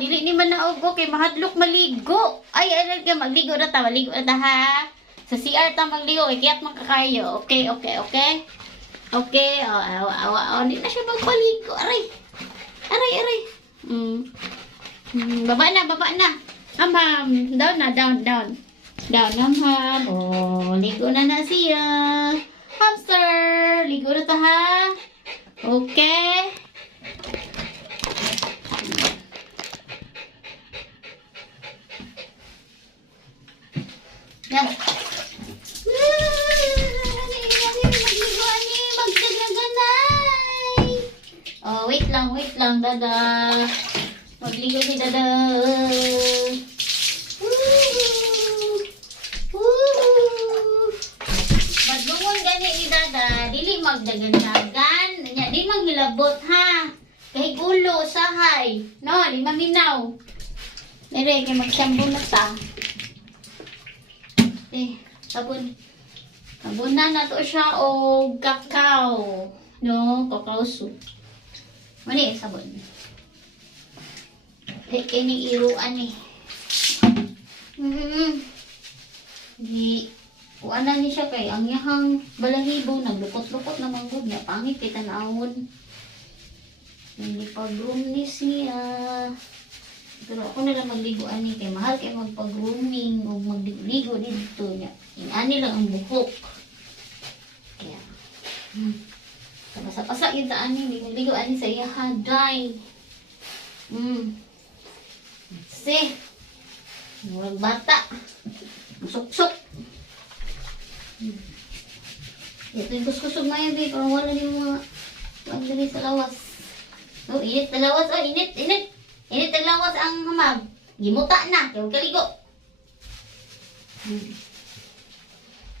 Dili ni man naog okay, mahadlok maligo. Ay maligo na ta, ha. Sa CR ta magligo, kayat man kakayo. Okay. Okay, di na siya magpaligo. Aray. Baba na. Ham. Down. Down, ham. Oh, ligo na siya. Hamster, ligo na ta ha. Okay. Yan. Oh, wait lang, Dada. Magligo si Dada. Madungon gani ni Dada, dili magdagan-dagan. Di manghilabot ha. Kahit ulo, sahay. No, di maminaw. Mere, kay magsambo na ta. Sabon. Sabunan na to siya o kakao. No, kakao soup. Mani, sabon. Kini iruan eh. Di, wala ni siya kay ang yahang balahibo, naglukot-lukot na manggod niya. Pangit kita naawon. Hindi pag-groomness niya. Pero ako na lang magliguan ni kay mahal kay magpag-grooming o magligo dito niya. Ani lang ang buhok. Kaya, kapasa-pasa yun ta ani, ligo ani sa iya haday. See, walang bata. Suksok. Ito yung kuskusog na yan, babe. Parang wala yung mga pagdali sa lawas. Oh, init na lawas. Oh, init. Init ang lawas ang hamag. Gimuta na. Kaya huwag kaligo.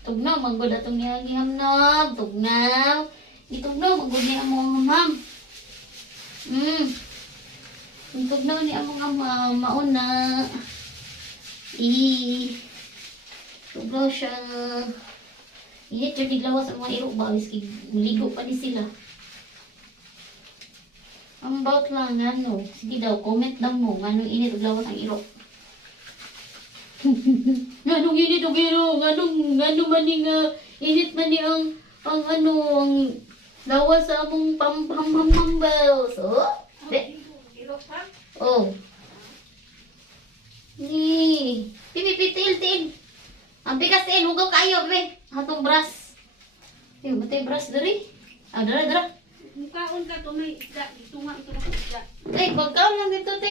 Tugnaw, manggod atong niyagi hamnog. Tugnaw. Itugnaw, manggod niya among hamam. Tugnaw ni among hamam. Mauna. Tugnaw siya. Init yung tiglawas ang mga iro. Bawis, ligo pa ni sila. Ang about lang, ano. Sige daw, comment lang mo. Anong init ang lawas ang iro. Anong init ang iro? Anong maning init man ni ang lawas sa among pam-pam-pam-pam-bells. Oh? Iro pa? Oh. Pipipitil-til. Ang bigas til, hugaw kayo, be. Hatong bras. Matay bras dari. Dara. Mukhaon ka to may isda. Tunga ito na isda. Pagkaon lang dito,